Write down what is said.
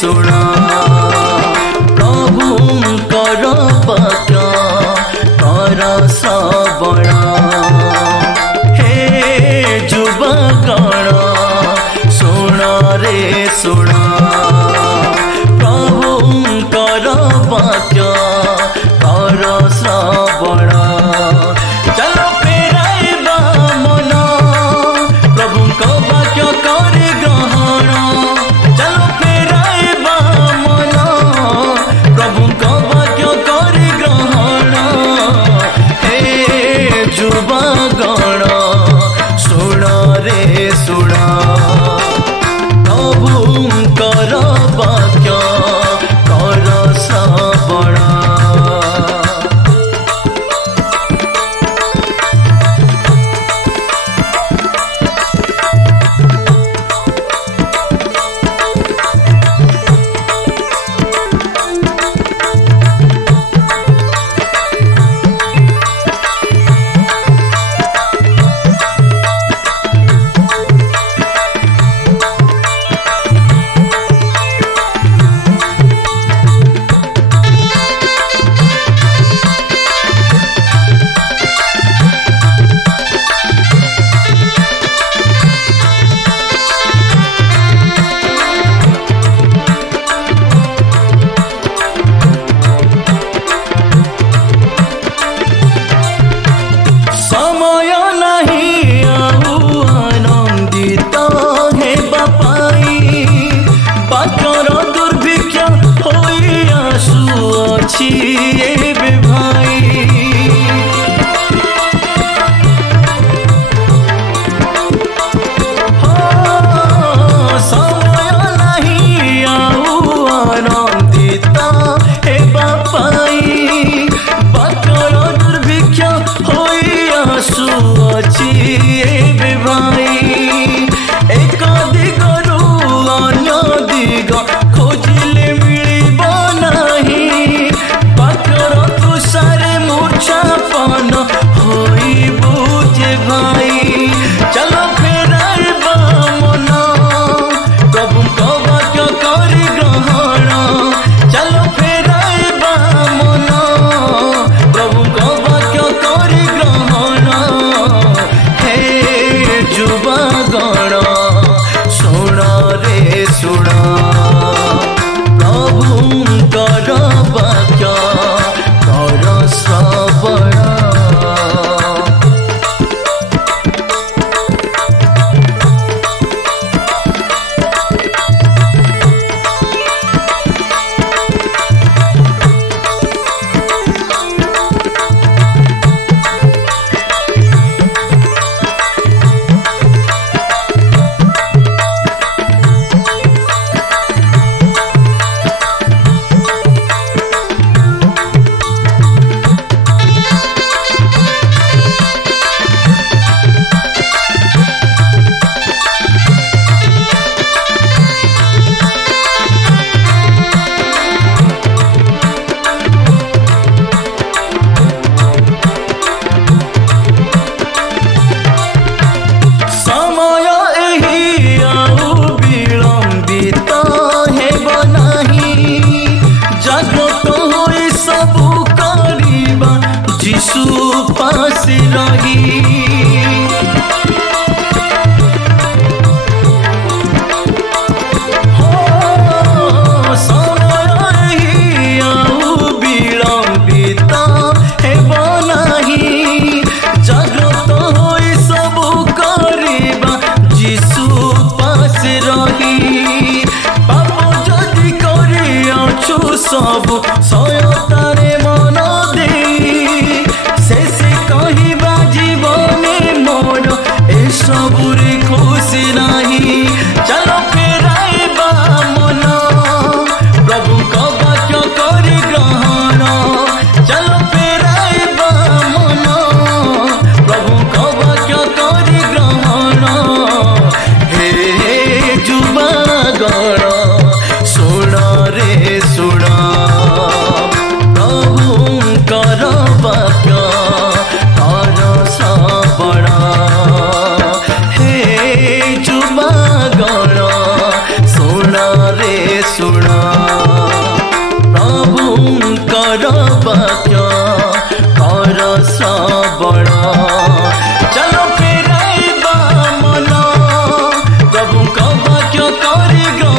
सुण प्रभुंकर वाक्य कर श्रवण हे जुवगण सुण रे सुण प्रभुंकर वाक्य कर श्रवण चलो फेराइबा मन प्रभुंक वाक्य करे ग्रहण चलो फेराइबा मन प्रभुंक वाक्य करे ग्रहण हे जुवगण सुण रे सुण प्रभुंकर वाक्य कर श्रवण। सब सयतारे मन दे से कहवा जीवने मोर ए सबुरे खुशी नहीं। चलो फेराइबा मन प्रभु वाक्य करी ग्रहण। चलो फेराइबा मन प्रभु वाक्य करी ग्रहण। हे जुबागण सुण रे सुण प्रभुंकर वाक्य कर श्रवण। हे जुबागण सुण रे सुण। ବାକ୍ୟ କରି